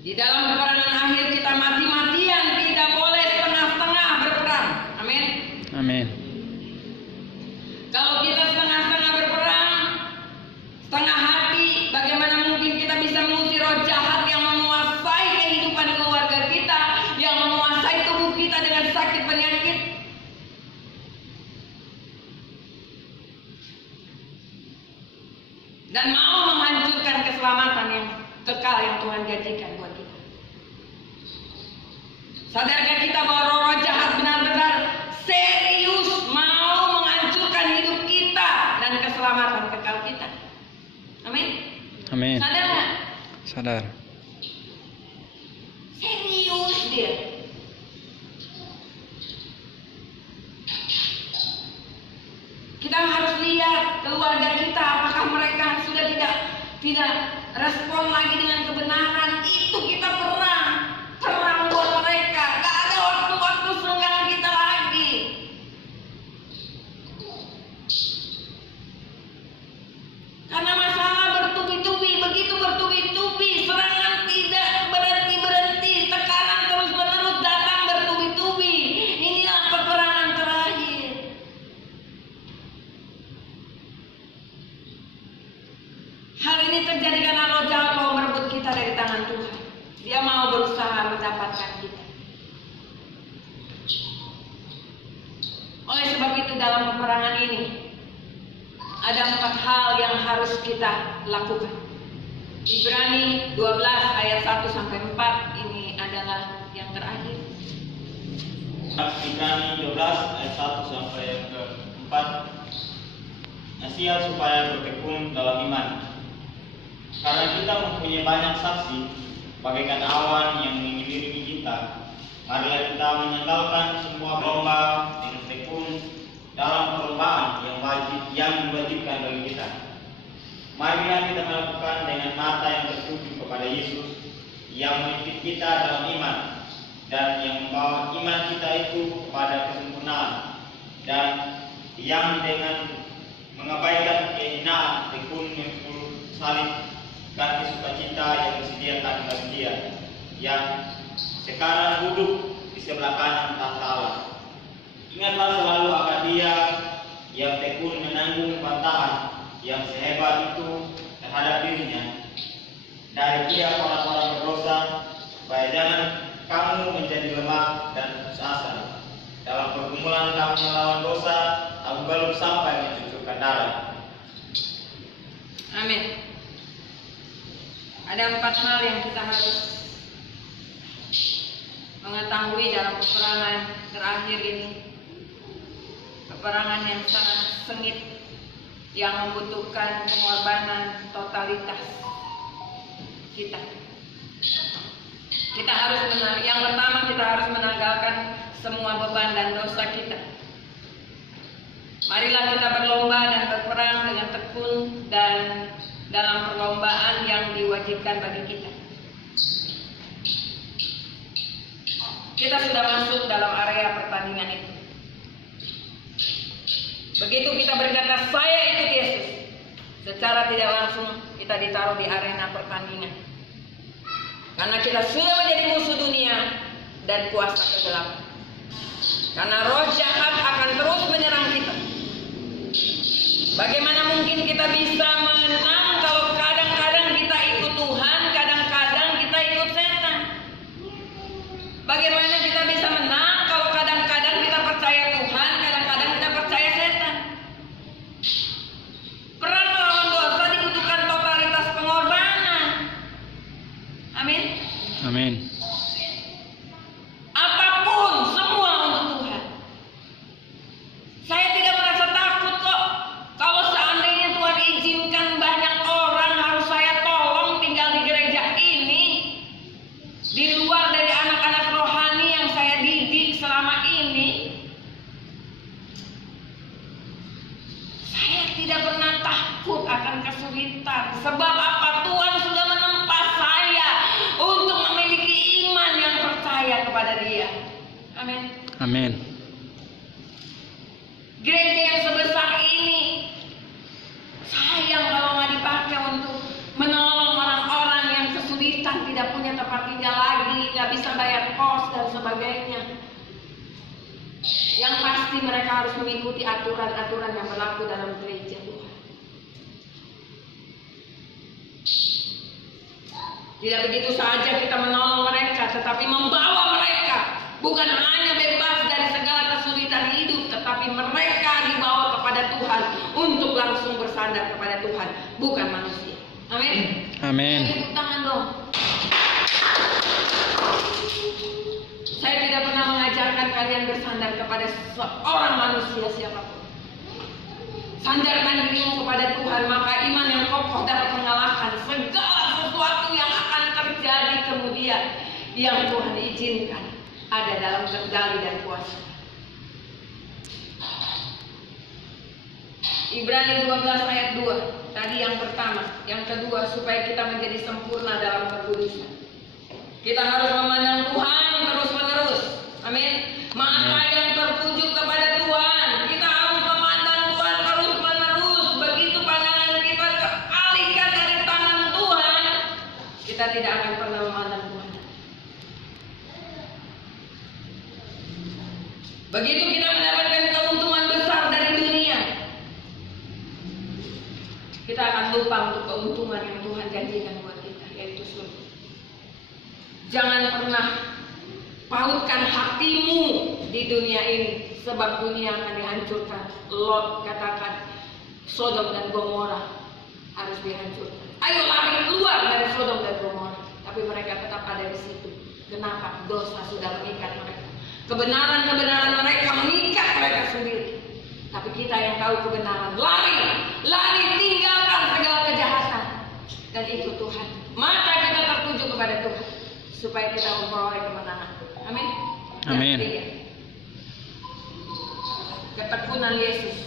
Di dalam peperangan akhir kita mati-matian, tidak boleh setengah-setengah berperang. Amin. Amin. Kalau kita setengah-setengah berperang, setengah hati, bagaimana mungkin kita bisa mengusir roh jahat yang menguasai kehidupan keluarga kita, yang menguasai tubuh kita dengan sakit penyakit? Dan mau menghancurkan keselamatan yang kekal yang Tuhan janjikan buat kita. Sadarkah kita bahwa roh jahat benar-benar serius mau menghancurkan hidup kita dan keselamatan kekal kita? Amin. Amin. Sadar nggak? Sadar. Serius dia. Kita harus lihat keluarga kita, apakah mereka sudah tidak respon lagi dengan kebenaran. Itu kita perang buat mereka. Gak ada waktu-waktu senggang kita lagi. Karena masalah bertubi-tubi, begitu bertubi-tubi, serangan tidak berhenti-berhenti, tekanan terus-menerus datang bertubi-tubi. Inilah peperangan terakhir. Hal ini terjadi karena roh jahat mau merebut kita dari tangan Tuhan. Dia mau berusaha mendapatkan kita. Oleh sebab itu dalam peperangan ini ada 4 hal yang harus kita lakukan. Ibrani 12 ayat 1 sampai 4 ini adalah yang terakhir. Ibrani 12 ayat 1 sampai yang ke-4. Nasihat supaya bertekun dalam iman. Karena kita mempunyai banyak saksi bagaikan awan yang mengelilingi kita, marilah kita menanggalkan semua lomba dengan tekun dalam perlombaan yang diwajibkan bagi kita. Marilah kita melakukan dengan mata yang tertuju kepada Yesus yang memimpin kita dalam iman dan yang membawa iman kita itu kepada kesempurnaan, dan yang dengan mengabaikan kehinaan tekun memikul salib ganti sukacita yang disediakan bagi Dia yang sekarang duduk di sebelah kanan tahta Allah. Ingatlah selalu akan Dia yang tekun menanggung bantahan yang sehebat itu terhadap dirinya dari tiap orang-orang berdosa, supaya jangan kamu menjadi lemah dan putus asa dalam pergumulan kamu melawan dosa, kamu belum sampai mencucurkan darah. Amin. Ada 4 hal yang kita harus mengetahui dalam peperangan terakhir ini. Peperangan yang sangat sengit, yang membutuhkan pengorbanan totalitas kita. Yang pertama, kita harus menanggalkan semua beban dan dosa kita. Marilah kita berlomba dan berperang dengan tekun dan dalam perlombaan yang diwajibkan bagi kita. Kita sudah masuk dalam area pertandingan itu. Begitu kita berkata, saya ikut Yesus, secara tidak langsung kita ditaruh di arena pertandingan. Karena kita sudah menjadi musuh dunia dan kuasa kegelapan. Karena roh jahat akan terus menyerang kita. Bagaimana mungkin kita bisa menang kalau kadang-kadang kita ikut Tuhan, kadang-kadang kita ikut setan? Bagaimana kita bisa menang kalau kadang-kadang kita percaya Tuhan, kadang-kadang kita percaya setan? Perang melawan dosa dibutuhkan totalitas pengorbanan. Amin. Amin. Apapun, semua untuk Tuhan. Saya tidak merasa takut kok kalau seandainya Tuhan izinkan banyak orang harus saya tolong tinggal di gereja ini, di luar dari anak-anak rohani yang saya didik selama ini. Saya tidak pernah takut akan kesulitan. Sebab apa? Tuhan sudah menempa saya untuk memiliki iman yang percaya kepada Dia. Amin. Amin. Gereja yang sebesar ini sayang kalau nggak dipakai untuk menolong orang-orang yang kesulitan, tidak punya tempat tinggal lagi, nggak bisa bayar kos dan sebagainya. Yang pasti mereka harus mengikuti aturan-aturan yang berlaku dalam gereja Tuhan. Tidak begitu saja kita menolong mereka, tetapi membawa mereka bukan hanya bebas dari segala kesulitan hidup, tetapi mereka dibawa kepada Tuhan untuk langsung bersandar kepada Tuhan, bukan manusia. Amin. Amin. Tepuk tangan dong. Saya tidak pernah mengajarkan kalian bersandar kepada seorang manusia siapapun. Sandarkan dirimu kepada Tuhan, maka iman yang kokoh dapat mengalahkan segala sesuatu yang akan terjadi kemudian yang Tuhan izinkan ada dalam kendali dan kuasa. Ibrani 12 ayat 2. Tadi yang pertama, yang kedua, supaya kita menjadi sempurna dalam kekudusan. Kita harus memandang Tuhan terus-menerus. Amin. Mata yang tertuju kepada Tuhan. Kita harus memandang Tuhan terus-menerus. Begitu pandangan kita teralihkan dari tangan Tuhan, kita tidak akan pernah memandang Tuhan. Begitu kita mendapatkan keuntungan besar dari dunia, kita akan lupa untuk keuntungan yang Tuhan janjikan buat kita, yaitu surga. Jangan pernah pautkan hatimu di dunia ini, sebab dunia akan dihancurkan. Lot katakan, Sodom dan Gomora harus dihancurkan. Ayo lari keluar dari Sodom dan Gomora. Tapi mereka tetap ada di situ. Kenapa? Dosa sudah mengikat mereka. Kebenaran mereka mengikat mereka sendiri. Tapi kita yang tahu kebenaran, lari, tinggalkan segala kejahatan. Dan itu Tuhan. Mata kita tertuju kepada Tuhan, supaya kita memperoleh kemenangan. Amin. Amin. Ketekunan Yesus.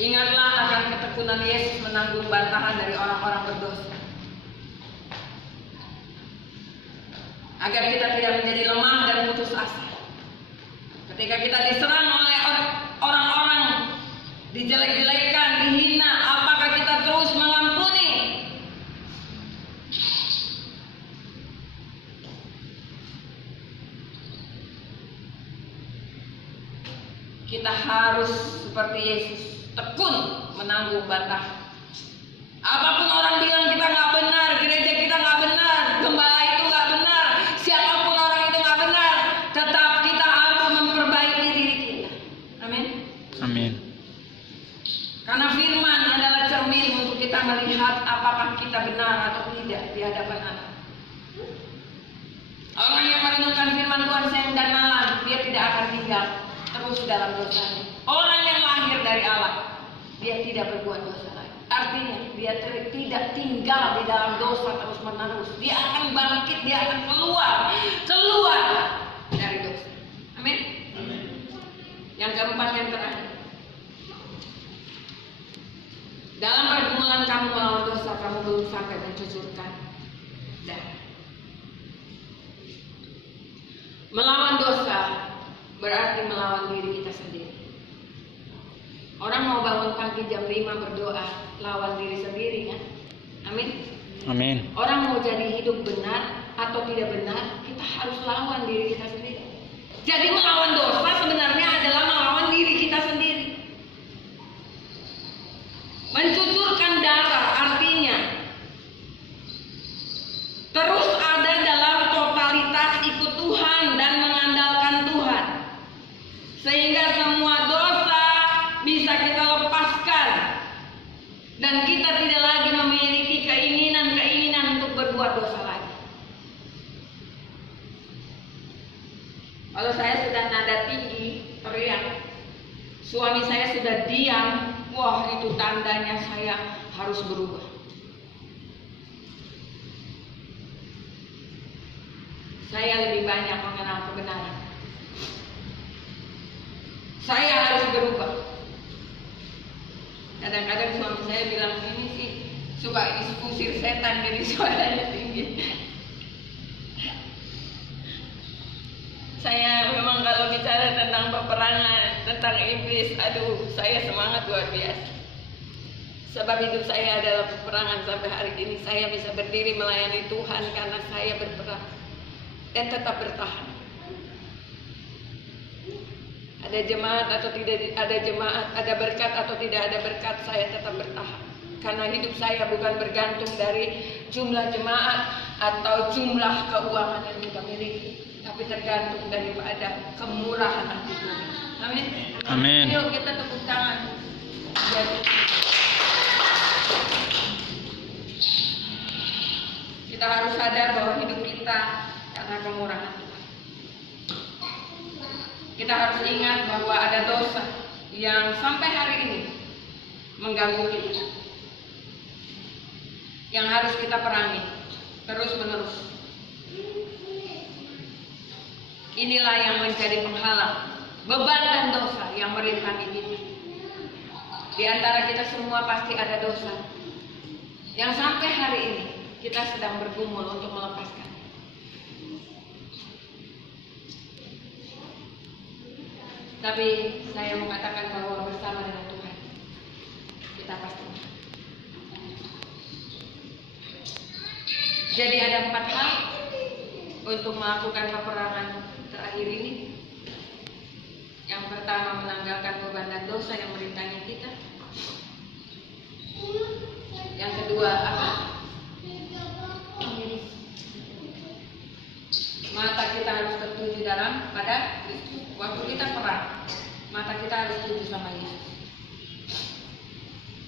Ingatlah akan ketekunan Yesus menanggung bantahan dari orang-orang berdosa, agar kita tidak menjadi lemah dan putus asa. Ketika kita diserang oleh orang-orang, dijelek-jelekan, dihina, apakah kita terus mengampuni? Kita harus seperti Yesus, tekun menanggung bantahan. Apapun orang bilang kita nggak benar, gereja kita nggak benar, gembala itu nggak benar, siapapun orang itu nggak benar, tetap kita harus memperbaiki diri kita. Amin. Amin. Karena firman adalah cermin untuk kita melihat apakah kita benar atau tidak di hadapan Allah. Orang yang merenungkan firman Tuhan siang dan malam, dia tidak akan tinggal terus dalam dosanya. Orang yang lahir dari Allah, dia tidak berbuat dosa lagi. Artinya dia tidak tinggal di dalam dosa terus menerus. Dia akan bangkit, dia akan keluar dari dosa. Amin. Yang keempat, yang terakhir, dalam pergumulan kamu melawan dosa, kamu belum sampai mencucurkan darah. Melawan dosa berarti melawan diri kita sendiri. Orang mau bangun pagi jam 5 berdoa, lawan diri sendiri ya. Amin. Amin. Orang mau jadi hidup benar atau tidak benar, kita harus lawan diri kita sendiri. Jadi melawan dosa sebenarnya adalah melawan diri kita sendiri. Mencucurkan darah artinya terus ada dalam totalitas ikut Tuhan dan mengandalkan Tuhan, sehingga semua dosa bisa kita lepaskan dan kita tidak lagi memiliki keinginan untuk berbuat dosa lagi. Kalau saya sudah nada tinggi teriak, suami saya sudah diam, wah itu tandanya saya harus berubah. Saya lebih banyak mengenal kebenaran. Saya harus berubah. Kadang-kadang suami saya bilang, ini sih suka diusir setan, jadi suaranya tinggi. Saya memang kalau bicara tentang peperangan, tentang iblis, aduh saya semangat luar biasa. Sebab hidup saya adalah peperangan sampai hari ini. Saya bisa berdiri melayani Tuhan karena saya berperang dan tetap bertahan. Ada jemaat atau tidak ada jemaat, ada berkat atau tidak ada berkat, saya tetap bertahan. Karena hidup saya bukan bergantung dari jumlah jemaat atau jumlah keuangan yang kita miliki, tapi tergantung daripada kemurahan hati Tuhan. Amin. Amin. Yuk kita tepuk tangan. Kita harus sadar bahwa hidup kita karena kemurahan Tuhan. Kita harus ingat bahwa ada dosa yang sampai hari ini mengganggu kita, yang harus kita perangi terus-menerus. Inilah yang menjadi penghalang beban dan dosa yang merintangi kita. Di antara kita semua pasti ada dosa yang sampai hari ini kita sedang bergumul untuk melepaskan. Tapi saya mau katakan bahwa bersama dengan Tuhan kita pasti. Jadi ada 4 hal untuk melakukan peperangan terakhir ini. Yang pertama, menanggalkan beban dan dosa yang merintangi kita. Yang kedua, apa? Mata kita harus tertuju pada Kristus. Waktu kita perang, mata kita harus tertuju sama Yesus.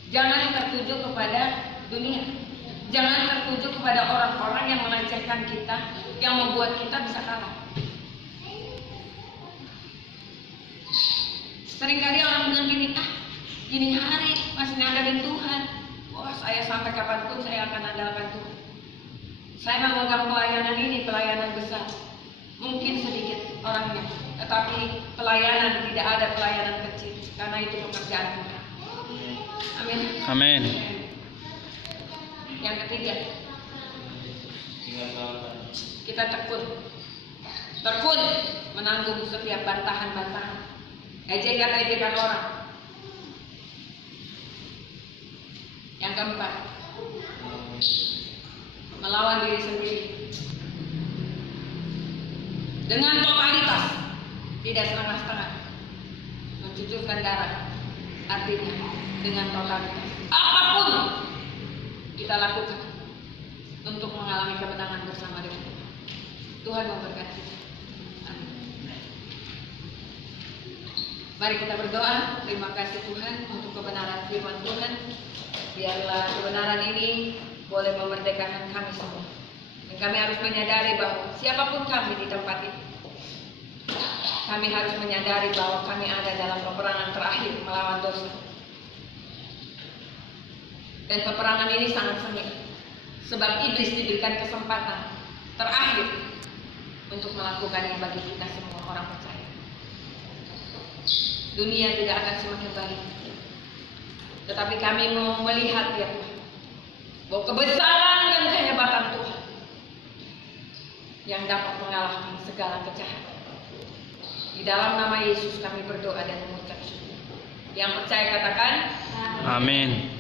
Jangan tertuju kepada dunia. Jangan tertuju kepada orang-orang yang melecehkan kita, yang membuat kita bisa kalah. Seringkali orang bilang gini hari masih ngandalin Tuhan. Wah, saya sampai kapanpun saya akan andalkan Tuhan. Saya memegang pelayanan ini, pelayanan besar. Mungkin sedikit orangnya, tetapi pelayanan tidak ada pelayanan kecil, karena itu pekerjaan Tuhan. Amin. Amin. Yang ketiga, kita tekun menanggung setiap bantahan-bantahan, ejekan-ejekan orang. Yang keempat, melawan diri sendiri dengan totalitas, tidak setengah-setengah, mencucurkan darah. Artinya dengan totalitas, apapun kita lakukan untuk mengalami kemenangan bersama dengan Tuhan. Tuhan memberkati. Amin. Mari kita berdoa. Terima kasih Tuhan untuk kebenaran firman Tuhan. Biarlah kebenaran ini boleh memerdekakan kami semua. Dan kami harus menyadari bahwa siapapun kami di tempat ini, kami harus menyadari bahwa kami ada dalam peperangan terakhir melawan dosa. Dan peperangan ini sangat sengit, sebab iblis diberikan kesempatan terakhir untuk melakukannya bagi kita semua orang percaya. Dunia tidak akan semakin baik, tetapi kami mau melihat ya Tuhan, bahwa kebesaran dan kehebatan Tuhan yang dapat mengalahkan segala kejahatan. Di dalam nama Yesus kami berdoa dan mengucap syukur. Yang percaya katakan, Amin.